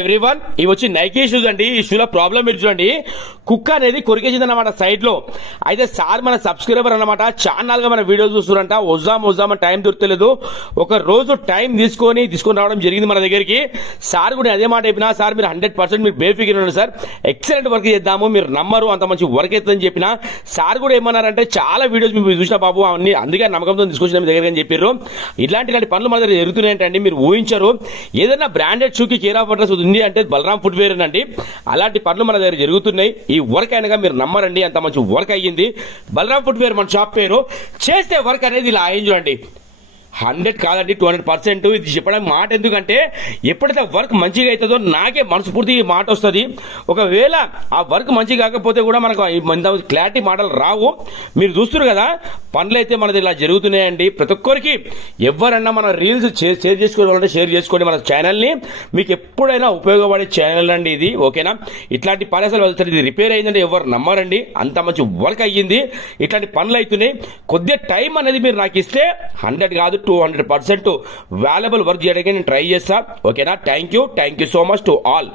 Everyone ఇవి వచ్చి Nike shoes అండి. ఈ షూలో ప్రాబ్లం మీరు చూడండి, కుక్క అనేది కొరికేసింది అన్నమాట సైడ్ లో. అయితే సార్ మన సబ్స్క్రైబర్ అన్నమాట, ఛానల్ గా మన వీడియో చూస్తున్నారంట. వద్దాం టైం దొరకలేదు. ఒక రోజు టైం తీసుకొని రావడం జరిగింది మన దగ్గరికి. సార్ కూడా అదే మాట చెప్పినా, సార్ మీరు 100% మీరు బేఫికర్ ఉన్నారు సార్, ఎక్సలెంట్ వర్క్ చేద్దాము, మీరు నమ్మరు అంత మంచి వర్క్ అవుతుందని చెప్పిన. సార్ కూడా ఏమన్నారంటే చాలా వీడియోస్ మీరు చూసిన బాబు అన్ని, అందుకే నమ్మకంతో తీసుకొచ్చిన మీ దగ్గర అని చెప్పారు. ఇలాంటి పనులు మన దగ్గర జరుగుతున్నాయంటే మీరు ఊహించరు. ఏదైనా బ్రాండెడ్ షూకి కేర్ ఆఫ్ అడ్రస్ ఉంది అంటే బలరాం ఫుట్వేర్ అండి. అలాంటి పనులు మన దగ్గర జరుగుతున్నాయి. ఈ వర్క్ అయినగా మీరు నమ్మరండి, అంత మంచి వర్క్ అయ్యింది. బలరాం ఫుట్వేర్ మన షాప్ పేరు. చేస్తే వర్క్ అనేది ఇలా అయింది చూడండి. 100 కాదండి 200%. ఇది చెప్పడానికి మాట ఎందుకంటే ఎప్పుడైతే వర్క్ మంచిగా అవుతుందో నాకే మనస్ఫూర్తి ఈ మాట వస్తుంది. ఒకవేళ ఆ వర్క్ మంచి కాకపోతే కూడా మనకు క్లారిటీ మాటలు రావు. మీరు చూస్తున్నారు కదా పనులు అయితే మనది ఇలా జరుగుతున్నాయండి. ప్రతి ఒక్కరికి ఎవరన్నా మన రీల్స్ షేర్ చేసుకోవాలంటే షేర్ చేసుకోండి. మన ఛానల్ని మీకు ఎప్పుడైనా ఉపయోగపడే ఛానల్ అండి ఇది, ఓకేనా. ఇట్లాంటి పని అసలు ఇది రిపేర్ అయిందంటే ఎవరు నమ్మరండి, అంత మంచి వర్క్ అయ్యింది. ఇట్లాంటి పనులు అవుతున్నాయి. కొద్దిగా టైం అనేది మీరు నాకు ఇస్తే 100 కాదు 200% వాల్యుబుల్ వర్క్ చేయడానికి నేను ట్రై చేస్తా, ఓకేనా. Thank you so much to all.